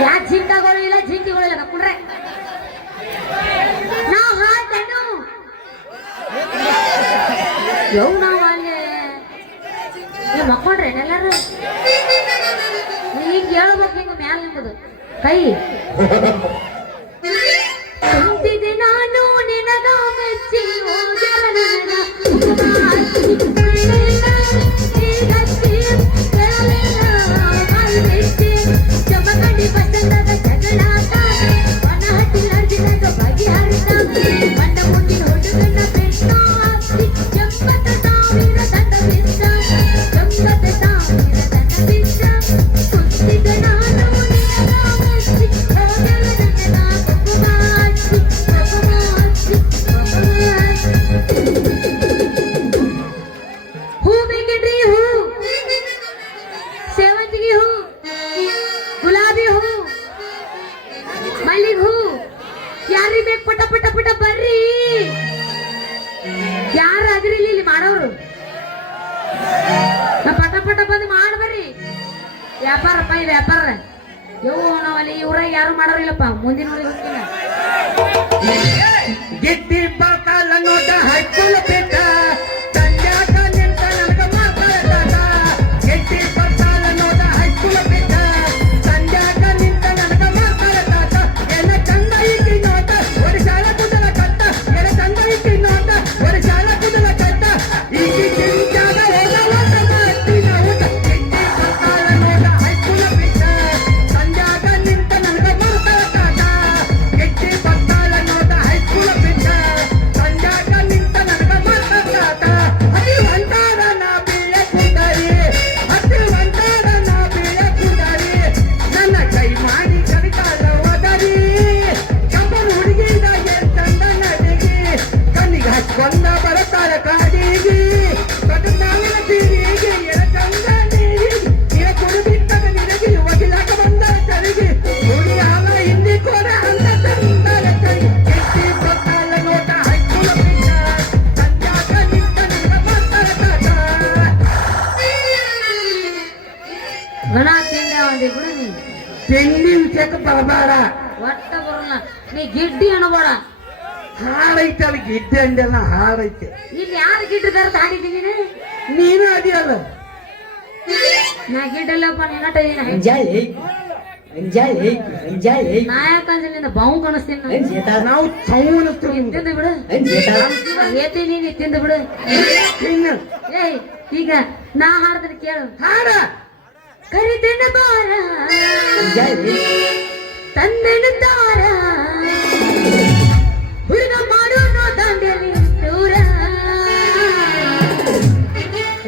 ಯಾ ಜಿಂಕಗಳು ಇಲ್ಲ ಜಿಂಕಿಗಳು ಇಲ್ಲ ಕುಡ್ರೆ ನಾವು ಹಾಡ್ತೇನು ಯವ್ ನಾವು ಅಲ್ಲಿ ನೀವು ಮಕ್ಕೊಂಡ್ರೆ ಎಲ್ಲಾರು ಹಿಂಗೆ ಹೇಳ್ಬೇಕು ಹಿಂಗ ಮ್ಯಾಲ ನಿಂಬುದು ಕೈ ಕುಂತಿದೆ ನಾನು ನಿನಗ ಮೆಚ್ಚಿ ಹೋಗ್ಯಾರ ಚಮಕಡಿ ಬಸಂದಾಗ ಜಗಳಾಟ ಮನ ಹತ್ತಿರ ಅರ್ಜಿದಾಗ ಬಗೆಹರಿತ ಮಣ್ಣ ಮುಂದಿನ ಹುಡುಗನ ಬೆಟ್ಟ ಆಸ್ತಿ 70,000 ದಂಡ ಬಿದ್ದ 70,000 ದಂಡ ಬಿದ್ದ ಕುಂತಿದೆ ನಾನು ನಿನಗ ಮೆಚ್ಚಿ ಹೋಗ್ಯಾರ ಹೂ ಬೇಕೇನ್ರಿ ಹೂ ಸೇವಂತಿಗೆ ಹೂ ಗುಲಾಬಿ ಹೂ ಮಲ್ಲಿಗೆ ಹೂ ಯಾರಿಗೆ ಬೇಕು ಪಟ ಪಟ ಪಟ ಬರ್ರಿ ಯಾರು ಅದ್ರಿ ಇಲ್ಲಿ ಮಾಡೋರು ಪಟ ಪಟ ಬಂದು ಮಾಡಿ ಬರ್ರಿ ವ್ಯಾಪಾರಪ್ಪ ಈ ವ್ಯಾಪಾರ ಯೋ ನಾವಲ್ಲಿ ಇವ್ರಾಗ ಯಾರು ಮಾಡೋರಿಲ್ಲಪ್ಪ ಮುಂದಿನ ಹೋಗ್ತೀನಿ ಗಿಟ್ಟಿ ಬಾಕಲ ನೋಟ ಹೈಕುಲ ಬೇಟ ಸಂಜಾಗ ನಿಂತ ನನಗ ಮಾತಾಡತಾಟ ಗಿಟ್ಟಿ ಬಾಕಲ ನೋಟ ಹೈಕುಲ ಬೇಟ ಸಂಜಾಗ ನಿಂತ ನನಗ ಮಾತಾಡತಾಟ ಎನ್ನ ಚಂದ ಇಕ್ಕಿ ನೋಟ ಒರಿಸಾಲ ಕುದಲ ಕಟ್ಟ ಎನ್ನ ಚಂದ ಇಕ್ಕಿ ನೋಟ ಒರಿಸಾಲ ಕುದಲ ಕಟ್ಟ ಈಗಿ ಚಿಂಚಾಗ ಹೋಗವಾಟ ಮಾಡ್ತೀನ ಊಟ ಗಿಟ್ಟಿ ಬಾಕಲ ನೋಟ ಹೈಕುಲ ಬೇಟ ಸಂಜಾಗ ನಿಂತ ನನಗ ಮಾತಾಡತಾಟ ಗಿಟ್ಟಿ ಬಾಕಲ ನೋಟ ಹೈಕುಲ ಬೇಟ ಸಂಜಾಗ ನಿಂತ ನನಗ ಮಾತಾಡತಾಟ ಹತ್ತಿ ಒಂಟಾರ ನಾ ಬೀಳ ಕುಂದರಿ ಹತ್ತಿ ಒಂಟಾರ ನಾ ಬೀಳ ಕುಂದರಿ ನನ್ನ ಕೈ ಮಾಡಿ ಕಡಿತಾಳ ಒದರಿ ಕಬ್ಬರು ಹುಡುಗಿದ ಚಂದ ನಡಿಗಿ ಕಣ್ಣಿಗೆ ಹಚ್ಕೊಂಡ ಬರತಾಳ ಕಾಡಿಗಿ ಕಟನಾವಿನ ಬೀದಿಗೆ ಎರ ಚಂದ ನೀರಿ ನೀರ ಕುಡಿ ಬಿಟ್ಟದ ನಿನಗಿ ಒಗಿಲಾಕ ಬಂದ ಚಳಿಗಿ ಹುಡಿ ಹಾಲ ಹಿಂದಿ ಕೊಡ ಅಂತ ತಂದರ ಚಳಿ ಎತ್ತಿ ಕೊಟ್ಟಾಲ ನೋಟ ಹೈಕುಲ ಬಿಟ್ಟ ಸಂಜಾಗ ನಿಂತ ನನಗ ಮಾತಾಡತಾಟ ಗಣ ತಿಂದ ಒಂದಿ ಬಿಡು ನೀ ತಿಂಡಿ ವಿಷಯಕ್ಕೆ ಬರಬೇಡ ಒಟ್ಟ ಬರೋಲ್ಲ ನೀ ಗಿಡ್ಡಿ ಅನ್ಬೇಡ ಹಾಡೈತೆ ಅಲ್ಲಿ ಗಿಡ್ಡೆ ಅಂಡೆಲ್ಲ ಹಾಡೈತೆ ಇಲ್ಲಿ ಯಾರು ಗಿಡ್ಡ ತರದ ಹಾಡಿದ್ದೀನಿ ನೀನು ಅದಿಯಲ್ಲ ನಾ ಗಿಡ್ಡಲ್ಲಪ್ಪ ನಿನ್ನಟ ಅಂಜಾಲಿ ಅಂಜಾಲಿ ಅಂಜಾಲಿ ನಾಯಕಂಜಲಿಂದ ಬಾವು ಕಾಣಿಸ್ತೀನಿ ನಾನು. ಅಂಜೇತ ನಾವು ಸೌನ ತಿಂದು ಬಿಡು ಅಂಜೇತ ಏತೀನಿ ನೀ ತಿಂದು ಬಿಡು ಇನ್ನು ಏಯ್ ಈಗ ನಾ ಹಾಡ್ತೀನಿ ಕೇಳು ಹಾಡ ಕರಿತೇನ ಬಾರ ಅಂಜಾಲಿ ತಂದೆನು ತಾರ ಹುಡುಗ ಮಾಡೋನು ದಾಂಡಲಿ ದೂರ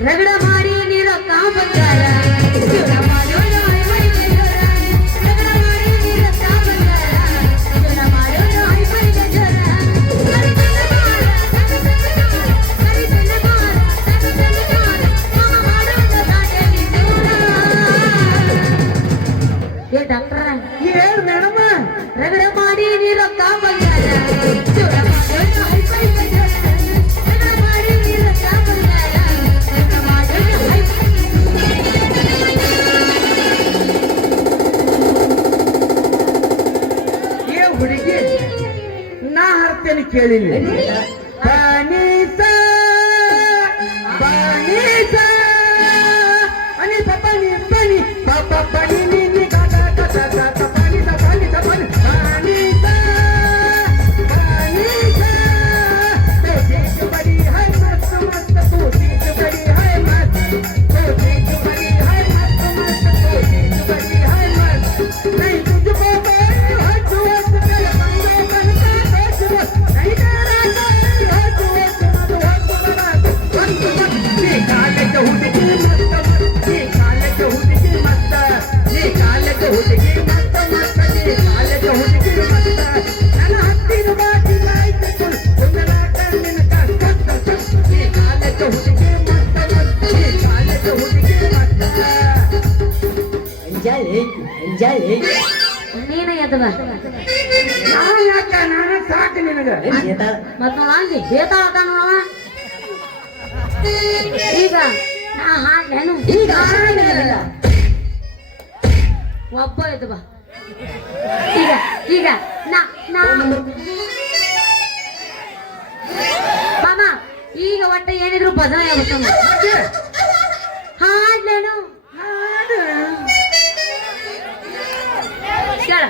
ರಗಡ ಮಾಡಿ ನೀರೋ ಕಾಮಗಾರ ಜೋರ ಮಾಡೋನು ಐವೈಗೆ ಜೋರ ರಗಡ ಮಾಡಿ ನೀರೋ ಕಾಮಗಾರ ಜೋರ ಮಾಡೋನು ಐವೈಗೆ ಜೋರ ಕರಿತೇನ ಬಾರ ಕರಿತೇನ ಬಾರ ಮಾಮ ಮಾಡೋನು ದಾಂಡಲಿ ದೂರ ಏ ಡಾಕ್ಟ್ರ ಹೇಳು ಮೇಡಮ್ಮ ರಗಡ ಮಾಡಿ ನೀರೋ ಕಾಮಗಾರ ಜೋರ ಮಾಡೋನು ಐವೈಗೆ ಜೋರ ರಗಡ ಮಾಡಿ ನೀರೋ ಕಾಮಗಾರ ರಗಡ ಮಾಡೋನು ಏ ಹುಡುಗಿ ನಾ ಹಾಡ್ತೇನೆ ಕೇಳಿಲ್ಲ ಬನೀಸ ಬನೀಸ ಅನಿ ಪಾಪ ನೀ ಬನಿ ಪಾಪ ಬನಿ ನೀ ಗಾಟ ಗಾಟ ಗಾಟ ಬನಿಸ ಬನಿಸ ಬನಿ ಬನೀಸ ಬನೀಸ तो सीख बड़ी है मस्त मस्त तो सीख बड़ी है मस्त तो सीख बड़ी है मस्त मस्त तो सीख बड़ी है मस्त नहीं तुझको कोई हद वक्त कर बंदो बनता सोच मत नहीं तेरा कोई हद वक्त मत वक्त बना वक्त मत ये काले हुडगी मस्त मस्त ये काले हुडगी मस्त ये काले हुडगी मस्त मस्त ये काले हुडगी मस्त ನನ್ನ ಹತ್ತಿರ ಬಾಟಿ ಲೈಟ್ ಕುಲ್ ಒಂದರ ಕಣ್ಣಿನ ಕಷ್ಟ ಈ ಕಾಲದ ಹುಡುಗಿ ಮಸ್ತ ಮಸ್ತ ಈ ಕಾಲದ ಹುಡುಗಿ ಮಸ್ತ ಅಂಜಾಲಿ ಅಂಜಾಲಿ ನೀನ ಎದ್ದವ ನಾನು ಸಾಕು ನಿನಗ ಅಂಜೇತ ಮತ್ ನೋಡಂಗಿ ಬೇತಾಳ ನೋಡವ ಈಗ ನಾ ಹಾಡ್ಲೇನು ಈಗ ಹಾಡಂಗಿಲ್ಲ ಒಬ್ಬ ಎದ್ದವ ಈಗ ಈಗ ನಾ ನಾ ಮಾಮ ಈಗ ಒಟ್ಟ ಏನಿದ್ರು ಭಜನೆ ಆಗ್ಬೇಕು ಹಾಡ್ಲೇನು ಕೇಳ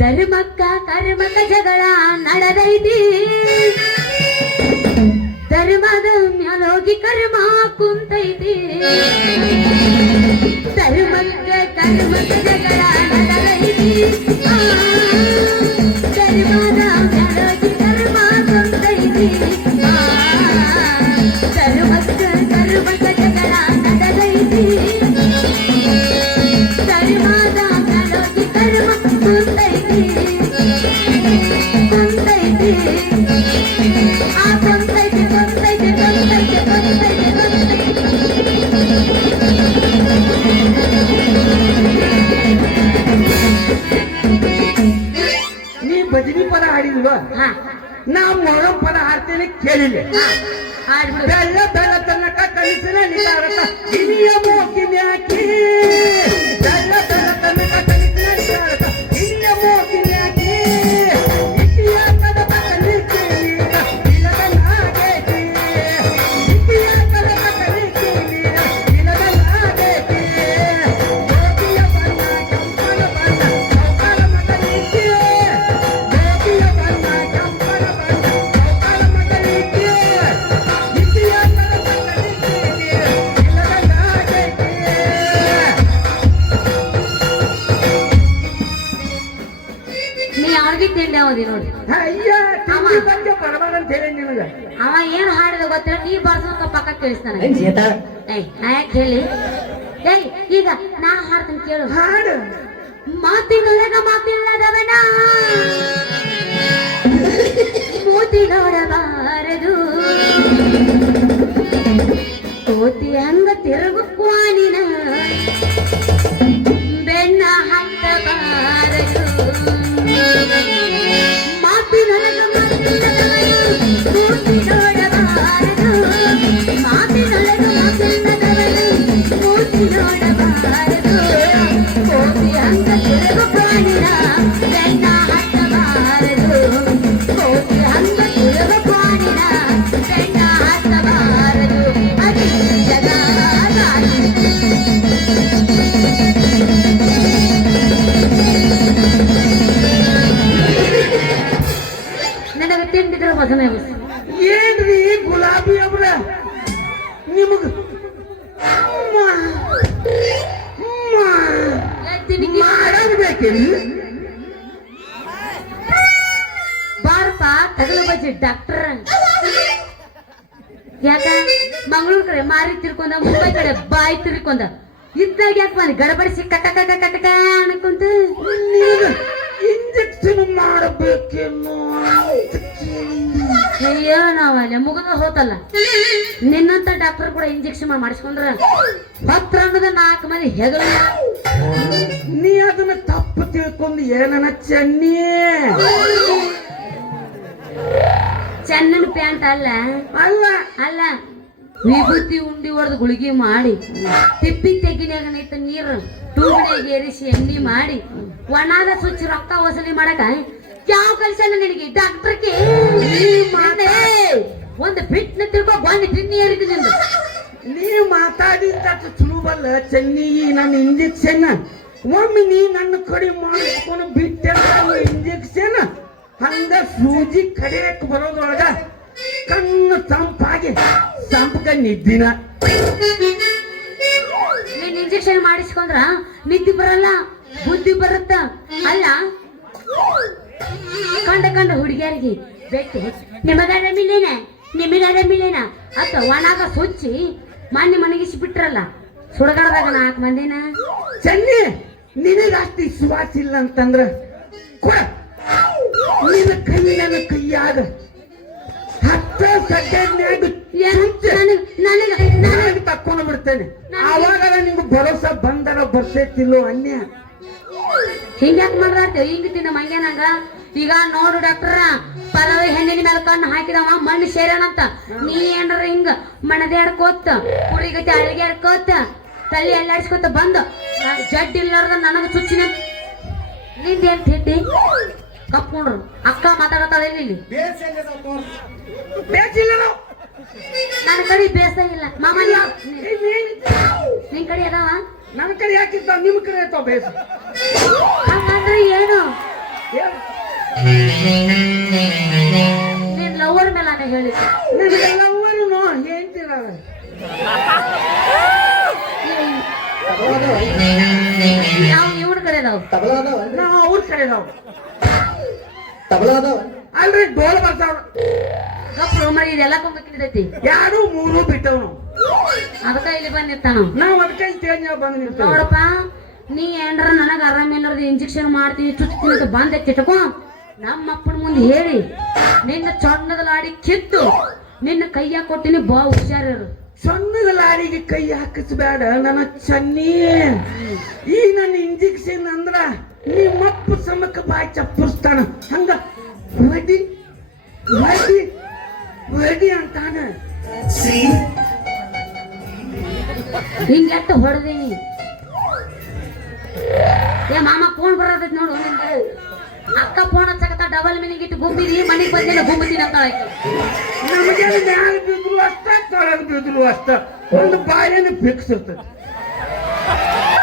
ಧರ್ಮಕ್ಕ ಕರ್ಮಕ್ಕ ಜಗಳ ನಡೆದೈತಿ ಧರ್ಮದ ಮ್ಯಾಲೋಗಿ ಕರ್ಮ ಕುಂತೈತಿ ಧರ್ಮಕ್ಕ ಕರ್ಮಕ್ಕ ಜಗಳ ನಡೆದೈತಿ ಧರ್ಮದ ಮ್ಯಾಲೋಗಿ ಕರ್ಮ ಕುಂತೈತಿ ಧರ್ಮಕ್ಕ ಕರ್ಮಕ್ಕ ಜಗಳ ನಡೆದೈತಿ ಧರ್ಮದ ಮ್ಯಾಲೋಗಿ ಕರ್ಮ ಕುಂತೈತಿ ಕುಂತೈತಿ ಆ ಕುಂತೈತಿ ಕುಂತೈತಿ ಕುಂತೈತಿ ಕುಂತೈತಿ ನೀ ಭಜನಿ ಪದ ಹಾಡಿಲ್ವ ಹಾ ನಾ ಮೊಳ ಪದ ಹಾಡ್ತೇನೆ ಕೇಳಿಲ್ಲ ಹಾಡ್ಬಿಡು ಬೆಲ್ಲ ಬೆಲ್ಲ ತನಕ ಕಲಿಸಿನ ನಿತಾರತ ಇನಿಯ ಮೋಕಿನ್ಯಾಕಿ ಬೆಲ್ಲ ಬೆಲ್ಲ ತನಕ ಕಲಿಸಿನ ನಿತಾರತ ಇನಿಯ ಮೋಕಿನ್ಯಾಕಿ ಇತಿಹಾಸದ ಕಲಿಕೆ ಇಲ್ಲದ ನಾಗೇತಿ ಇತಿಹಾಸದ ಕಲಿಕೆ ಇಲ್ಲದ ನಾಗೇತಿ ಗೋಪಿಯ ಬಣ್ಣ ಕೆಂಪನ ಬಣ್ಣ ಸೌಕಲ ಮಗನಿಗೆ ಗೋಪಿಯ ಬಣ್ಣ ಕೆಂಪನ ಬಣ್ಣ ಸೌಕಲ ಮಗನಿಗೆ ಇತಿಹಾಸದ ಕಲಿಕೆ ಇಲ್ಲದ ನಾಗೇತಿ ನೀ ಅವ್ರಿಗೆ ತಿಂಡಿ ಅವದಿ ನೋಡಿ ಅಯ್ಯ ತಿಂಡಿ ಬಗ್ಗೆ ಬರಬಾರಂತ ಹೇಳಿ ನಿನಗೆ ಅವ ಏನ್ ಹಾಡಿದ ಗೊತ್ತಿಲ್ಲ ನೀ ಬರ್ಸೋಕ ಪಕ್ಕ ಕೇಳಿಸ್ತಾನೆ ಅಂಜೇತ ಏಯ್ ನಾ ಯಾಕೆ ಹೇಳಿ ಏಯ್ ಈಗ ನಾ ಹಾಡ್ತೀನಿ ಕೇಳು ಹಾಡು ಮಾತಿನೊಳಗ ಮಾತಿಲ್ಲದವನ ಮೂತಿ ನೋಡಬಾರದು ಕೋತಿ ಹಂಗ ತಿರುಗುವಾನಿನ ಬೆನ್ನ ಹತ್ತಬಾರದು ಮಾತಿನೊಳಗ ಮಾತಿಲ್ಲದವನು ಮೂತಿ ನೋಡಬಾರದು ಮಾತಿನೊಳಗ ಮಾತಿಲ್ಲದವನು ಮೂತಿ ನೋಡಬಾರದು ಕೋತಿ ಹಂಗ ತಿರುಗುವಾನಿನ ಬೆನ್ನ ಹತ್ತಬಾರದು ಕೋತಿ ಹಂಗ ತಿರುಗುವಾನಿನ ಬೆನ್ನ ಹತ್ತಬಾರದು ಅದೇ ಜಗ ನನಗೆ ತಿಂಡಿದ್ರೆ ವಸನೆ ಏನ್ರಿ ಗುಲಾಬಿ ಅವ್ರ ನಿಮಗ ಮಾಡಬೇಕಿಲ್ಲ ಬಾರಪ್ಪ ತಗಲು ಬಜ್ಜಿ ಡಾಕ್ಟರ್ ಯಾಕ ಮಂಗಳೂರು ಕಡೆ ಮಾರಿ ತಿರ್ಕೊಂಡ ಮುಂಬೈ ಕಡೆ ಬಾಯಿ ತಿರ್ಕೊಂಡ ಇದ್ದಾಗ ಯಾಕೆ ಮನೆ ಗಡಬಡಿಸಿ ಕಟ ಕಟ ಕಟಕ ಅನ್ಕೊಂತ ನೀನು ಇಂಜೆಕ್ಷನ್ ಮಾಡಬೇಕೇನೋ ಅಂತ ಕೇಳಿದ್ದೆ. ಅಯ್ಯೋ ನಾವಲ್ಲ ಮುಗಿದ ಹೋತಲ್ಲ ನಿನ್ನಂತ ಡಾಕ್ಟರ್ ಕೂಡ ಇಂಜೆಕ್ಷನ್ ಮಾಡಿಸ್ಕೊಂಡ್ರ ಹತ್ರ ಅನ್ನೋದ 4 ಮಂದಿ ಹೆಗಲ ನೀ ಅದನ್ನ ತಪ್ಪು ತಿಳ್ಕೊಂಡು ಏನನ ಚೆನ್ನಿ ಚೆನ್ನನ ಪ್ಯಾಂಟ್ ಅಲ್ಲ ಅಲ್ಲ ಅಲ್ಲ ವಿಭೂತಿ ಉಂಡಿ ಹೊಡೆದು ಗುಳಿಗೆ ಮಾಡಿ ತಿಪ್ಪಿ ತೆಗಿನ್ಯಾಗ ನಿಂತ ನೀರು ಟೂಬಿನಾಗ ಏರಿಸಿ ಎಣ್ಣೆ ಮಾಡಿ ಒಣಾದ ಸುಚ್ಚಿ ರೊಕ್ಕ ವಸೂಲಿ ಮಾಡಕ ಯಾವ ಕಲ್ಸಲ್ಲ ನಿನಗೆ ಡಾಕ್ಟರ್ಗೆ ಒಂದು ಬಿಟ್ನ ತಿಳ್ಕೊ ಒಂದು ಟಿನ್ನಿ ಏರಿದ ನಿಂದು ನೀ ಮಾತಾಡಿದ ಸುಲಭಲ್ಲ ಚೆನ್ನಿ ನನ್ನ ಇಂಜೆಕ್ಷನ್ ಒಮ್ಮೆ ನೀ ನನ್ನ ಕಡೆ ಮಾಡಿಸ್ಕೊಂಡು ಬಿಟ್ಟೆ ಇಂಜೆಕ್ಷನ್ ಹಂಗ ಸೂಜಿ ಕಡಿಯಕ್ ಬರೋದ್ರೊಳಗ ಕಣ್ಣು ತಂಪಾಗಿ ಸಂಪಕ ನಿದ್ದಿನ ನೀನ್ ಇಂಜೆಕ್ಷನ್ ಮಾಡಿಸ್ಕೊಂಡ್ರ ನಿದ್ದೆ ಬರಲ್ಲ ಬುದ್ಧಿ ಬರುತ್ತ ಅಲ್ಲ ಕಂಡ ಹುಡುಗಿಯರಿಗೆ ಬೆಟ್ಟು ನಿಮಗಾರ ಮಿಲೇನ ಅತ್ತ ಒಣಾಗ ಸುಚ್ಚಿ ಮೊನ್ನೆ ಮನಗಿಸಿ ಬಿಟ್ರಲ್ಲ ಸುಡಗಾಡದಾಗ 4 ಮಂದಿನ ಚೆನ್ನಿ ನಿನಗ ಅಷ್ಟು ವಿಶ್ವಾಸ ಇಲ್ಲ ಅಂತಂದ್ರ ಕೊಡ ನಿನ್ನ ಕೈ ನನ್ನ ಕೈಯಾಗ 10 ಸೆಕೆಂಡ್ನ್ಯಾಗ ನನಗೆ ತಕ್ಕೊಂಡು ಬಿಡ್ತೇನೆ ಆವಾಗ ನಿಮ್ಗೆ ಭರೋಸಾ ಬಂದರ ಬರ್ತೈತಿಲ್ಲೋ ಅನ್ಯ ಹಿಂಗ್ಯಾಕ್ ಮಾಡ್ರಾರ್ತೇವ್ ಹಿಂಗ ತಿನ್ನ ಮಂಗ್ಯಾನಂಗ ಈಗ ನೋಡು ಡಾಕ್ಟರ್ ಪಲವ ಹೆಣ್ಣಿನ ಮೇಲೆ ಕಣ್ಣು ಹಾಕಿದವ ಮಣ್ಣು ಸೇರ್ಯಾನಂತ ನೀ ಏನಾರ ಹಿಂಗ ಮಣದಾಡ್ಕೋತ ಕುರಿಗತಿ ಅಳಿಗಾಡ್ಕೋತ ತಲೆ ಎಲ್ಲಾಡ್ಸ್ಕೊತ ಬಂದು ಜಡ್ ಇಲ್ಲಾರ್ದ ನನಗ ಚುಚ್ಚಿನ ನಿಂದೇನ್ ತಿಂಡಿ ಕಪ್ಕೊಂಡ್ರು ಅಕ್ಕ ಮಾತಾಡತಾಳ ಇಲ್ಲಿ ಬೇಸ್ ಎಲ್ಲಿದಾವ್ ತೋರ್ಸ್. ಬೇಸ್ ಇಲ್ಲ ನಾವು. ನನ್ನ ಕಡೆ ಬೇಸ ಇಲ್ಲ ಮಾಮ ನಿನ್ ಕಡೆ ಅದಾವ ನನ್ನ ಕಡೆ ಯಾಕಿರ್ತಾವ ನಿಮ್ ಕಡೆ ಇರ್ತಾವ ಬೇಸ್. ಹಂಗಂದ್ರೆ ಏನು ಏನ್? ನೀನ್ ಲವರ್ ಮೇಲೆ ನಾನು ಹೇಳಿದ್ದೆ ನನಗೆಲ್ಲವರೂ ಹೇಳ್ತೀರ ನಾವು ಇವನ ಕಡೆ ಅದಾವ ತಬಲ ಅದಾವ ನಾವು ಅವ್ರ ಕಡೆ ನಾವು ತಬಲ ಅದಾವ ಅಲ್ರಿ ಡೋಲ್ ಬರ್ತಾವ. ಗಪ್ರು ಮರಿ ಇದೆಲ್ಲ ಕೊಂಬಕ್ಕಿದೈತಿ ಯಾರು ಮೂರು ಬಿಟ್ಟವ್ ನಾವು. ಅದಕ್ಕ ಇಲ್ಲಿ ಬಂದ್ ನಿಂತಾನ ನಾವು ಅದಕ್ಕೆ ತೇಜ್ ಬಂದು ನಿಂತೇವೆ. ನೋಡಪ್ಪ ನೀ ಏನ್ರ ನನಗ ಆರಾಮಿಲ್ಲದ ಇಂಜೆಕ್ಷನ್ ಮಾಡ್ತೀನಿ ಚುಚ್ತೀನಿ ಅಂತ ಬಂದೆ ಚಿಟ್ಕೋ ನಮ್ಮ ಅಪ್ಪನ ಮುಂದೆ ಹೇಳಿ ನಿನ್ನ ಚೊಣ್ಣದ ಲಾಡಿ ಕಿತ್ತು ನಿನ್ನ ಕೈಯಾಗ ಕೊಟ್ಟಿನಿ ಬಾ ಹುಷಾರಿರು ಸಣ್ಣದ ಲಾರಿಗೆ ಕೈ ಹಾಕಿಸ್ಬೇಡ ನನ್ನ ಚನ್ನಿ. ಈ ನನ್ನ ಇಂಜೆಕ್ಷನ್ ಅಂದ್ರ ನಿಮ್ಮಪ್ಪ ಸಮಕ್ಕೆ ಬಾಯಿ ಚಪ್ಪರಿಸ್ತಾನ ಹಂಗ ವಡಿ ವಡಿ ವಡಿ ಅಂತಾನ. ಹಿಂಗೆಟ್ಟು ಹೊಡೆದೀನಿ ಏ ಮಾಮ ಫೋನ್ ಬರೋದೈತಿ ನೋಡು ನಿಂಗೆ. ಅಕ್ಕ ಫೋನ್ ಹಚ್ಚಕತ್ತ ಡಬಲ್ ಮೀನಿಂಗ್ ಇಟ್ಟು ಗುಮ್ಮಿದಿ ಮನೆಗೆ ಬಂದಿಲ್ಲ ಗುಮ್ಮತೀನಿ ಅಂತ ನಮಗೆ ಮ್ಯಾಲ ಬಿದ್ರು ಅಷ್ಟ ತೊಳಗ್ ಬಿದ್ರು ಅಷ್ಟ ಒಂದು ಬಾಯಲ್ಲಿ ಫಿಕ್ಸ್ ಇರ್ತದೆ.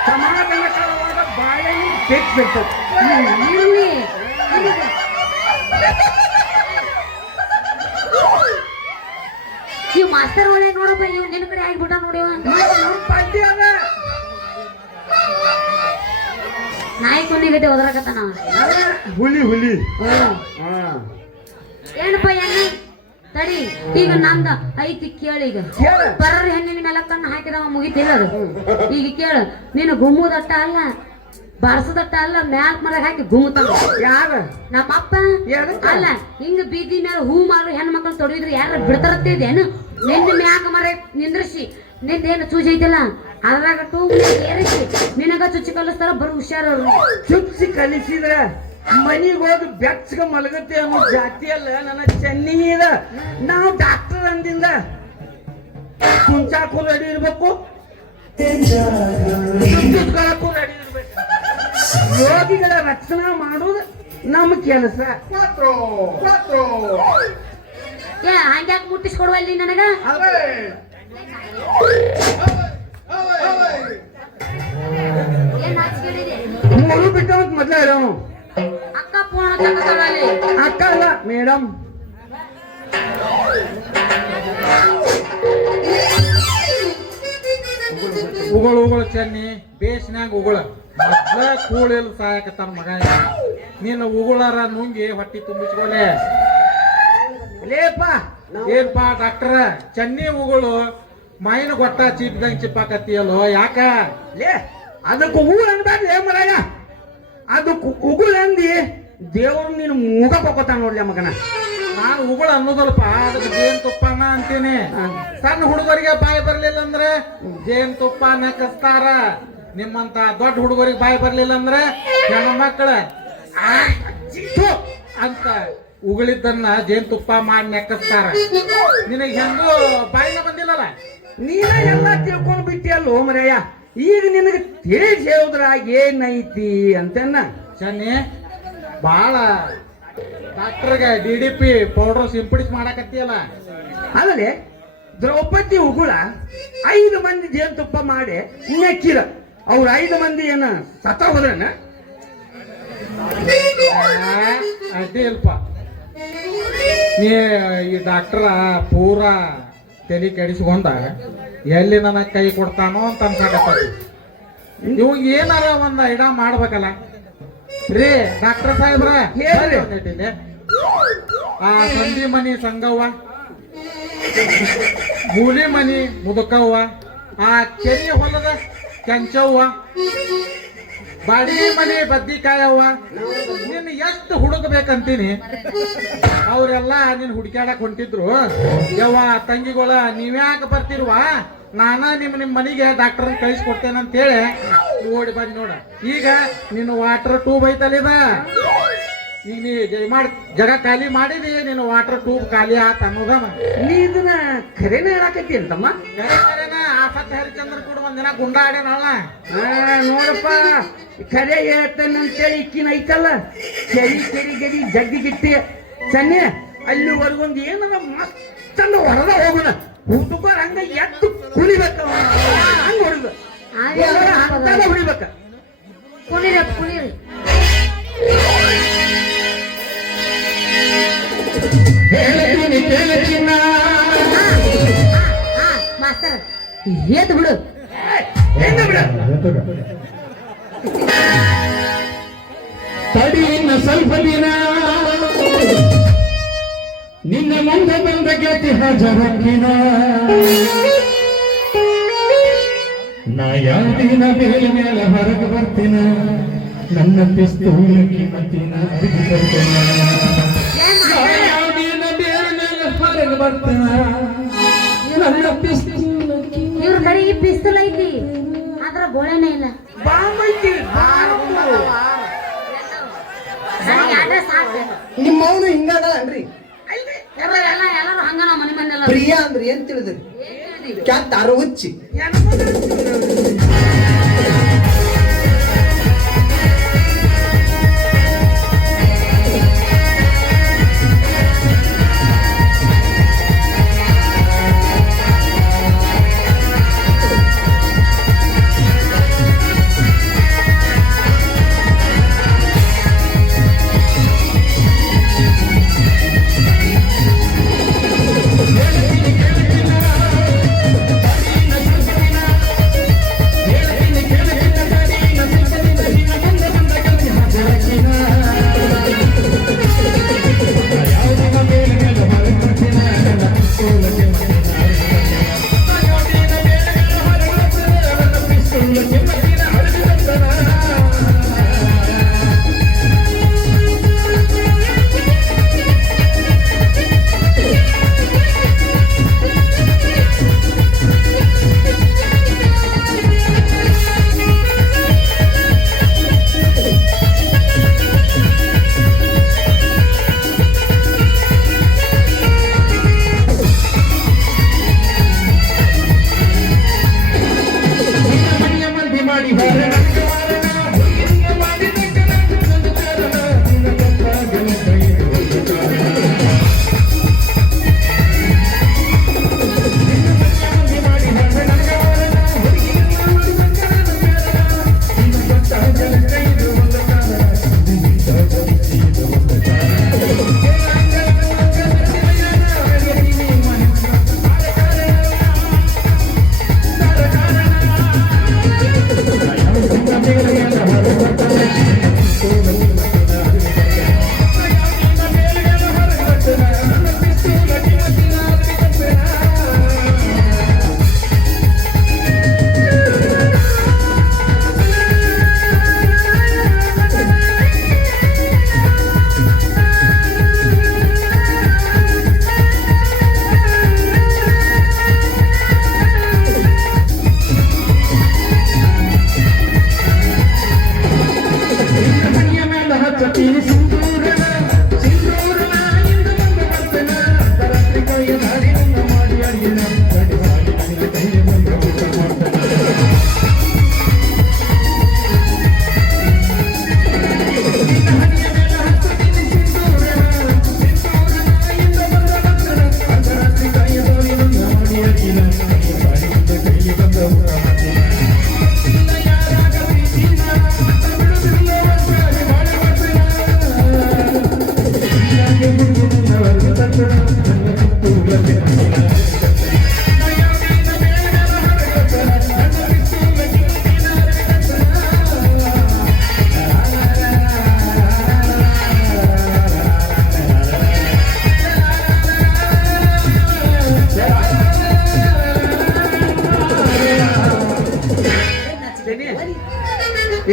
ಸಮಾಧಾನ ಕಾಲವಾಗ ಬಾಯಲ್ಲಿ ಫಿಕ್ಸ್ ಇರ್ತದೆ. ಇರ್ಲಿ ಇವ್ ಮಾಸ್ತರ್ ಒಳ್ಳೆ ನೋಡಪ್ಪ ಇವ್ ನಿನ್ ಕಡೆ ಆಗ್ಬಿಟ್ಟ ನೋಡಿವ ನಮ್ಮ ಪದ್ಯ ಅದ ನಾಯಿ ಕೊಂಡಿಗಟ್ಟಿ ಒದರಾಕತ್ತ ನಾವ ಹುಲಿ ಹುಲಿ. ಏನಪ್ಪ ಎಣ್ಣ ತಡಿ ಈಗ ನಂದ ಐತಿ ಕೇಳಿ ಈಗ ಕೇಳ. ಬರ್ರಿ ಹೆಣ್ಣಿನ ಮೇಲೆ ಕಣ್ಣು ಹಾಕಿದವ ಮುಗಿತಿಲ್ಲ ಅದು ಈಗ ಕೇಳು ನೀನು ಗುಮ್ಮುದಟ್ಟ ಅಲ್ಲ ಬಾರ್ಸದಟ್ಟ ಅಲ್ಲ ಮ್ಯಾಲ್ ಮರಗ್ ಹಾಕಿ ಗುಮ್ಮುತ್ತಾನ ಯಾರ ನಮ್ಮಪ್ಪ ಎದಕ್ಕ? ಅಲ್ಲ ಹಿಂಗ ಬೀದಿ ಮೇಲೆ ಹೂ ಮಾರು ಹೆಣ್ಮಕ್ಳು ತೊಡಗಿದ್ರೆ ಯಾರ ಬಿಡ್ತಾರತ್ತೇನು ನಿನ್ನ ಮ್ಯಾಗ ಮರ ನಿಂದ್ರಿಸಿ ನಿಂದೇನು ಚೂಜಿ ಐತಿಲ್ಲ ಅದ್ರಾಗ ಟೂಬ್ನ ಏರಿಸಿ ನಿನಗ ಚುಚ್ಚಿ ಕಲಿಸ್ತಾರ ಬರೋ ಹುಷಾರವ್ರು ಚುಚ್ಚಿ ಕಲಿಸಿದ್ರ ಮನಿಗೆ ಹೋಗಿ ಬೆಚ್ಚಗ ಮಲಗತ್ತೆ ಅನ್ನೋ ಜಾತಿ ಅಲ್ಲ ನನ್ನ ಚೆನ್ನಿ ಇದ. ನಾವು ಡಾಕ್ಟರ್ ಅಂದಿಂದ ಕುಂಚಾಕು ರೆಡಿ ಇರ್ಬೇಕು ಸುತ್ತುತ್ಕೊಳ್ಳಕ್ಕೂ ರೆಡಿ ಇರ್ಬೇಕು. ರೋಗಿಗಳ ರಕ್ಷಣಾ ಮಾಡೋದು ನಮ್ಮ ಕೆಲಸ. ಏ ಹಂಗ್ಯಾಕ್ ಮುಟ್ಟಿಸ್ಕೊಡುವಲ್ಲಿ ನನಗ ಏನ್ ನಾಚಿಕೆಡಿದೆ ಮೂರು ಬಿಟ್ಟವಂತ ಮೊದ್ಲ ಹೇಳೋನು. ಅಕ್ಕ ಫೋನ್ ಹಚ್ಚಕತ್ತಾಳಲ್ಲಿ ಅಕ್ಕ ಅಲ್ಲ ಮೇಡಮ್. ಉಗಳು ಚೆನ್ನಿ ಬೇಸ್ನ್ಯಾಗ ಉಗುಳ ಮೊದ್ಲ ಕೂಳಿಲ್ ಸಾಯಕತ್ತಾನ ಮಗ ನೀನು ಉಗುಳಾರ ನುಂಗಿ ಹೊಟ್ಟಿ ತುಂಬಿಸ್ಕೊಲೆ. ಲೇಪ ಏನ್ಪಾ ಡಾಕ್ಟರ್ ಚೆನ್ನಿ ಉಗುಳು ಮೈನ ಗೊಟ್ಟ ಚಿಪ್ದಂಗ್ ಚಿಪ್ಪಾಕತ್ತಿಯಲ್ಲೋ ಯಾಕ? ಲೇ ಅದಕ್ಕೆ ಉಗುಳು ಅನ್ಬೇಡ್ರಿ ಮರಾಯ. ಅದಕ್ಕೆ ಉಗುಳು ಅಂದಿ ದೇವ್ರು ನೀನು ಮೂಗ ಕೊಕ್ಕೋತಾನ ನೋಡ್ಲಿ ಮಗನ. ನಾನು ಉಗುಳು ಅನ್ನೋದಲ್ಪ ಅದಕ್ಕೆ ಜೇನ್ ತುಪ್ಪನ ಅಂತೀನಿ. ಸಣ್ಣ ಹುಡುಗರಿಗೆ ಬಾಯಿ ಬರ್ಲಿಲ್ಲ ಅಂದ್ರೆ ಜೇನ್ ತುಪ್ಪ ನಕಸ್ತಾರ. ನಿಮ್ಮಂತ ದೊಡ್ಡ ಹುಡುಗರಿಗೆ ಬಾಯಿ ಬರ್ಲಿಲ್ಲ ಅಂದ್ರೆ ಹೆಣ್ಮಕ್ಳ ಅಂತ ಉಗುಳಿದ್ದನ್ನ ಜೇನ್ ತುಪ್ಪ ಮಾಡಿ ನೆಕ್ಕಸ್ತಾರ. ನಿನಗೆ ಹೆಂಗೂ ಬಾಯಿನ ಬಂದಿಲ್ಲಲ್ಲ. ನೀನ ಎಲ್ಲ ತಿಳ್ಕೊಂಡ್ ಬಿಟ್ಟಿಯಲ್ಲೋ ಮರಯ್ಯ. ಈಗ ನಿನಗೆ ತಿಳಿಸಿ ಹೇಳಿದ್ರಾಗ ಏನೈತಿ ಅಂತನ್ನ ಚೆನ್ನಿ ಬಾಳ ಡಾಕ್ಟರ್ಗೆ DDP ಪೌಡರ್ ಸಿಂಪಡಿಸಿ ಮಾಡಾಕತ್ತಿಯಲ್ಲ. ಅಲ್ಲದೆ ದ್ರೌಪದಿ ಉಗುಳ 5 ಮಂದಿ ಜೇನುತುಪ್ಪ ಮಾಡಿ ನೆಕ್ಕಿರ. ಅವ್ರ 5 ಮಂದಿ ಏನ ಸತ್ತ ಹೋದ್ರನ? ಅಡ್ಡಿ ಇಲ್ಪ ನೀ ಈ ಡಾಕ್ಟರ್ ಪೂರಾ ತಲೆ ಕೆಡಿಸ್ಕೊಂಡ ಎಲ್ಲಿ ನನಗೆ ಕೈ ಕೊಡ್ತಾನೋ ಅಂತ ಅನ್ಸಾಕತ್ತದ. ಇವಾಗ ಏನಾರ ಒಂದ್ ಐಡ ಮಾಡ್ಬೇಕಲ್ಲ ರೀ ಡಾಕ್ಟರ್ ಸಾಹೇಬ್ರ. ಹೇಳ್ರಿ. ಇಲ್ಲಿ ಆ ಸಂಧಿ ಮನಿ ಸಂಗವ್ವ, ಮೂಲಿ ಮನಿ ಮುದುಕವ್ವ, ಆ ಕೆರಿ ಹೊಲದ ಕೆಂಚವ್ವ, ಬಾಡಿಗೆ ಮನಿ ಬದ್ನಿಕಾಯವ್ವ, ನಿನ್ ಎಷ್ಟು ಹುಡುಕಬೇಕಂತೀನಿ. ಅವರೆಲ್ಲ ನಿನ್ ಹುಡುಕ್ಯಾಡಕ್ ಹೊಂಟಿದ್ರು. ಯವ್ವ ತಂಗಿಗಳ ನೀವ್ಯಾಕೆ ಬರ್ತಿರುವ, ನಾನ ನಿಮ್ ಮನಿಗೆ ಡಾಕ್ಟರ್ ಕಳಿಸ್ಕೊಡ್ತೇನೆ ಅಂತ ಹೇಳಿ ಓಡಿ ಬಂದ್ ನೋಡ. ಈಗ ನಿನ್ನ ವಾಟರ್ ಟ್ಯೂಬ್ ಐತಲ್ಲಿದ, ಈಗ ನೀ ಮಾಡಿ ಜಗ ಖಾಲಿ ಮಾಡಿದಿ, ನಿನ್ನ ವಾಟರ್ ಟ್ಯೂಬ್ ಖಾಲಿ ಆತ ಅನ್ನೋದ. ನೀ ಇದನ್ನ ಖರೇನ ಹೇಳಾಕತ್ತಿ ಅಂತಮ್ಮ. ಕರೆ ಕರೆನ ಆಫತ್ ಹರಿಚಂದ್ರ ಕೂಡ ಒಂದಿನ ಗುಂಡಾಡ್ಯಾನಲ್ಲ. ನೋಡಪ್ಪ ಖರೆ ಹೇಳ್ತಾನಂತೇಳಿ ಇಕ್ಕಿನ ಐತಲ್ಲ ಕೆರಿ ಕೆರಿ ಗಡಿ ಜಗ್ಗಿಗಿಟ್ಟಿ ಸನ್ನಿ ಅಲ್ಲಿವರೆಗೊಂದು ಏನಾರ ಮತ್ತಂದು ಹೊರದ ಹೋಗೋಣ ಹುಡುಗರು ಹಂಗ ಎದ್ದು ಕುಣಿಬೇಕ ಹಂಗ ಹೊಡಿದ ಅಂತದ ಹೊಡಿಬೇಕ. ಕುಣಿರಿ ಕುಣಿರಿ. ಹೇಳ್ತೀನಿ ಕೇಳ್ತೀನ ಮಾಸ್ತರ್ ಏತ್ ಬಿಡು. ಹೆಂಗ ಬಿಡ ತಡಿಯಿನ ಸ್ವಲ್ಪ ದಿನ ನಿನ್ನ ಮುಂದೆ ಬಂದ ಗೆಳತಿ ಹಾಜರಾಕಿನ ನಾ ಯಾವ ದಿನ ಬೇರೆ ಮೇಲೆ ಹೊರಗೆ ಬರ್ತೀನ ನನ್ನ ಪಿಸ್ತೂಲ ಕಿಮ್ಮತ್ತಿನ ಅರಿದು ಬರ್ತೀನ ಯಾವ ದಿನ ಬೇರೆ ಮೇಲೆ ಹೊರಗೆ ಬರ್ತೀನ ನನ್ನ ಪಿಸ್ತೂಲ ಇವ್ರ ಕಡೆ ಈ ಪಿಸ್ತೂಲ್ ಐತಿ ಆದ್ರ ಗೋಳೆನೇ ಇಲ್ಲ. ಬಾಂಬ್ ಐತಿ ನನಗೆ ಅದೇ ಸಾಕು. ನಿಮ್ಮ ಅವನು ಹಿಂಗದ ಅನ್ರಿ ಎಲ್ಲರೂ ಹಂಗ ನಮ್ಮ ಮನೆ ಮಂದೆಲ್ಲ ಪ್ರಿಯಾ ಅಂದ್ರಿ ಏನ್ ತಿಳಿದ್ರಿ ಕ್ಯಾತ್ ಅರವಚ್ಚಿ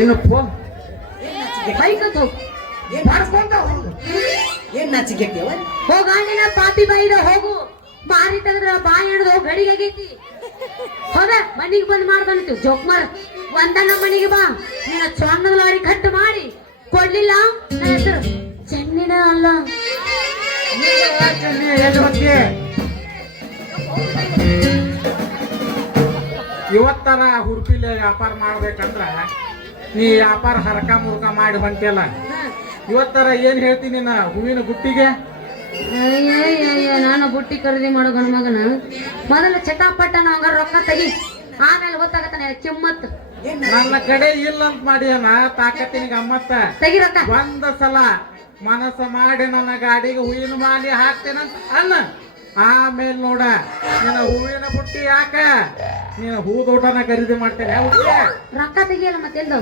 ಇನ್ನು ಫೋನ್ ಬೈಕ್ ಅಂತ ಹೋಗು. ಮಾಡ್ಕೊಂಡ ಏನ್ ನಾಚಿಕೆಟ್ಟಿವ ಹೋಗಾಣಿನ ಪಾಪಿ ಬೈದ ಹೋಗು. ಮಾರಿ ತೆಗೆದ್ರ ಬಾಯಿ ಹಿಡಿದು ಹೋಗಿ ಗಡಿಗೆ ಆಗೈತಿ. ಹೋದ ಮನಿಗೆ ಬಂದ್ ಮಾಡ್ದಂತೀವಿ ಜೋಕ್ ಮಾರ ಒಂದನ್ನ ಮನಿಗೆ ಬಾ. ನಿನ್ನ ಸೊಣ್ಣದ ಲಾರಿ ಕಟ್ ಮಾಡಿ ಕೊಡ್ಲಿಲ್ಲ ನನ್ನ ಹೆಸರು ಚೆನ್ನಿನ ಅಲ್ಲ. ಎಲ್ಲಿ ಬಗ್ಗೆ ಇವತ್ತರ ಹುರುಪಿಲೆ ವ್ಯಾಪಾರ ಮಾಡ್ಬೇಕಂದ್ರ ನೀ ವ್ಯಾಪಾರ ಹರಕ ಮುರ್ಕ ಮಾಡಿ ಹೊಂಟಿಯಲ್ಲ. ಇವತ್ತರ ಏನ್ ಹೇಳ್ತೀನಿ ನಾ ಹೂವಿನ ಗುಟ್ಟಿಗೆ? ಅಯ್ಯ ನಾನು ಬುಟ್ಟಿ ಖರೀದಿ ಮಾಡೋ ಗಂಡ ಮಗನ ಮೊದಲ ಚಟಾಪಟ್ಟ ಹಂಗ ರೊಕ್ಕ ತೆಗಿ, ಆಮೇಲೆ ಗೊತ್ತಾಗತ್ತಾನೆ ಕಿಮ್ಮತ್. ನನ್ನ ಕಡೆ ಇಲ್ಲ ಅಂತ ಮಾಡಿ ತಾಕತ್ತಿನ ಗಮ್ಮತ್ತ. ತೆಗಿ ರೊಕ್ಕ. ಒಂದ ಸಲ ಮನಸ್ಸು ಮಾಡಿ ನನ್ನ ಗಾಡಿಗೆ ಹೂವಿನ ಮಾಲಿ ಹಾಕ್ತೇನಂತ ಅನ್ನ, ಆಮೇಲೆ ನೋಡ ನಿನ್ನ ಹೂವಿನ ಬುಟ್ಟಿ ಯಾಕ ನೀನು ಹೂದೋಟನ ಖರೀದಿ ಮಾಡ್ತೇನೆ. ರೊಕ್ಕ ತೆಗಿಯಲ್ಲ ಮತ್ತೆಲ್ಲ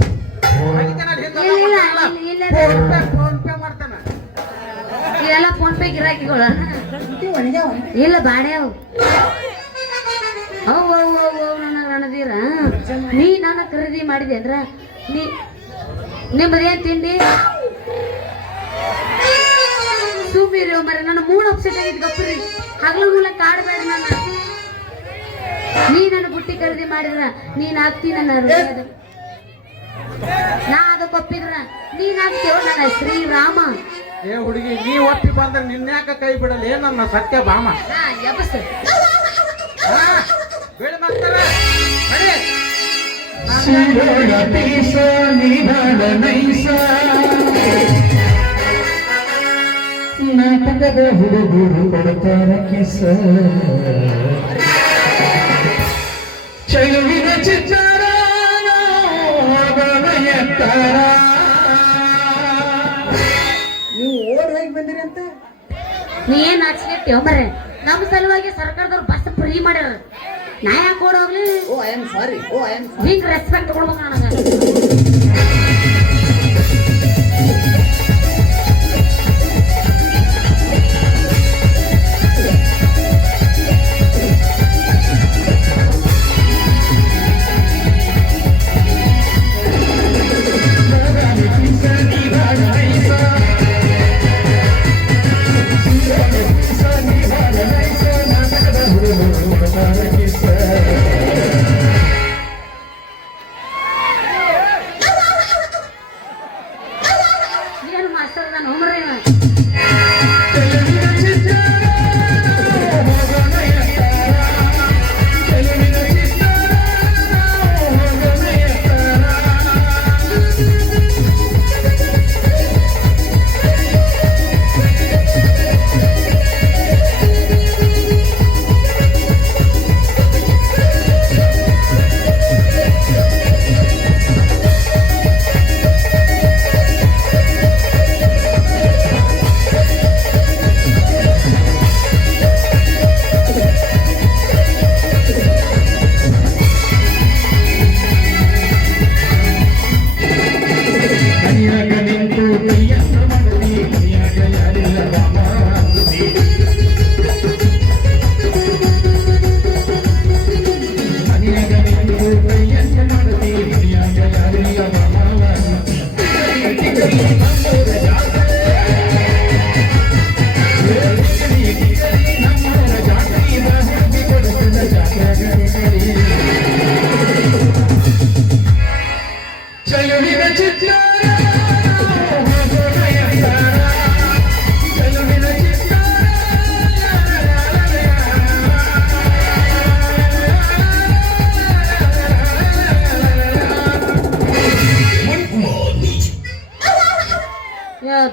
ಫೋನ್ ಪೇ ಮಾಡ್ತೇನೆ. ಇವೆಲ್ಲ ಫೋನ್ ಪೇ ಗಿರಾಕಿಗಳ ಇಲ್ಲ ಬಾಡೆ ಅವು ನನಗ ರಣದೀರ. ನೀ ನಾನು ಖರೀದಿ ಮಾಡಿದೆ ಅಂದ್ರ ನಿಮ್ಮದೇನ್ ತಿಂಡಿ ಸುಮ್ಮೀರಿ ಮರ. ನನ್ನ ಮೂಡ್ ಅಪ್ಸೆಟ್ ಆಗಿದ್ ಗಪ್ರಿ, ಹಗಲ ಮೂಲ ಕಾಡ್ಬೇಡ. ನೀ ನನ್ನ ಬುಟ್ಟಿ ಖರೀದಿ ಮಾಡಿದ್ರ ನೀನ್ ಹಾಕ್ತಿ ನನ್ನ ನಾ ಅದಕ್ಕೆ ಒಪ್ಪಿದ್ರ ನೀನ್ ಹಾಕ್ತೇವ ನನ್ನ ಶ್ರೀರಾಮ. ಏ ಹುಡುಗಿ, ನೀ ಒಪ್ಪಿ ಬಂದ್ರೆ ನಿನ್ಯಾಕ ಕೈ ಬಿಡಲ್ಲ ನನ್ನ ಸತ್ಯ ಭಾಮ. ಎಬಸ್ ಬೇಡ ಮಾಡ್ತಾರ ನಾಟಕದ ಹುಡುಗರು ಕೊಡ್ತಾರ ಕಿಸ, ಚೆಲುವಿನ ಚಿತ್ತಾರ ಎತ್ತಾರ. ನೀವು ಓಡ್ ಹೋಗಿ ಬಂದಿರಿ ಅಂತ ನೀ ಏನ್ ನಾಚಿಕೆಟ್ಟಿವ ಮರೆ. ನಮ್ಮ ಸಲುವಾಗಿ ಸರ್ಕಾರದವ್ರು ಬಸ್ ಫ್ರೀ ಮಾಡ್ಯಾರ, ನಾ ಯಾಕೆ ಓಡೋಗ್ಲಿ? ಓ ಐ ಆಮ್ ಸಾರಿ. ಹಿಂಗ್ ರೆಸ್ಪೆಕ್ಟ್ ಕೊಡ್ಬೇಕು ನನಗ. ಏನು ಮಾಸ್ತರ್ ನಾನು ಹೋಮ್ರಿ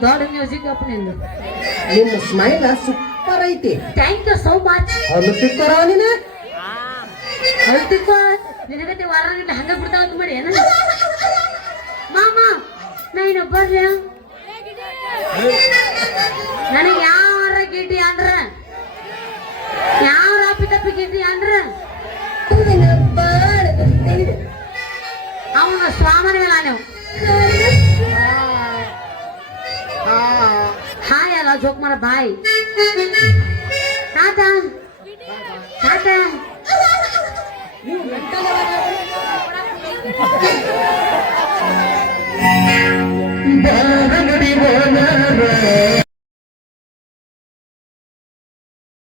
ದೊಡ್ಡ ಮ್ಯೂಸಿಕ್ ಅಪ್ ನಿಂದು. ನಿಮ್ಮ ಸ್ಮೈಲ್ ಸೂಪರ್ ಐತಿ. Thank you so much. ಅವ್ನು ತಿಕ್ಕೋರ ನೀನ ಹೊಲ್ತಿಕೋ ನಿನಗತ್ತೆ ವಾರ ಹಂಗ ಬಿಡ್ತಾವ ಮಾಡಿ ಏನ ಮಾಮ. ನಾ ಇನ್ನೊಬ್ಬರ್ಯ ನನಗೆ ಯಾರ ಗಿಡ್ಡಿ ಅಂದ್ರ ಯಾರ ಅಪ್ಪಿ ತಪ್ಪಿ ಗಿಡ್ಡಿ ಅಂದ್ರ ಅವನ ಸ್ವಾಮನಿಗಳ ನೀವು ಹಾಯ್ ಅಲ್ಲ ಜೋಕ್ ಮಾಡ ಬಾಯ್ ತಾತ ತಾತ. ಬಾರನ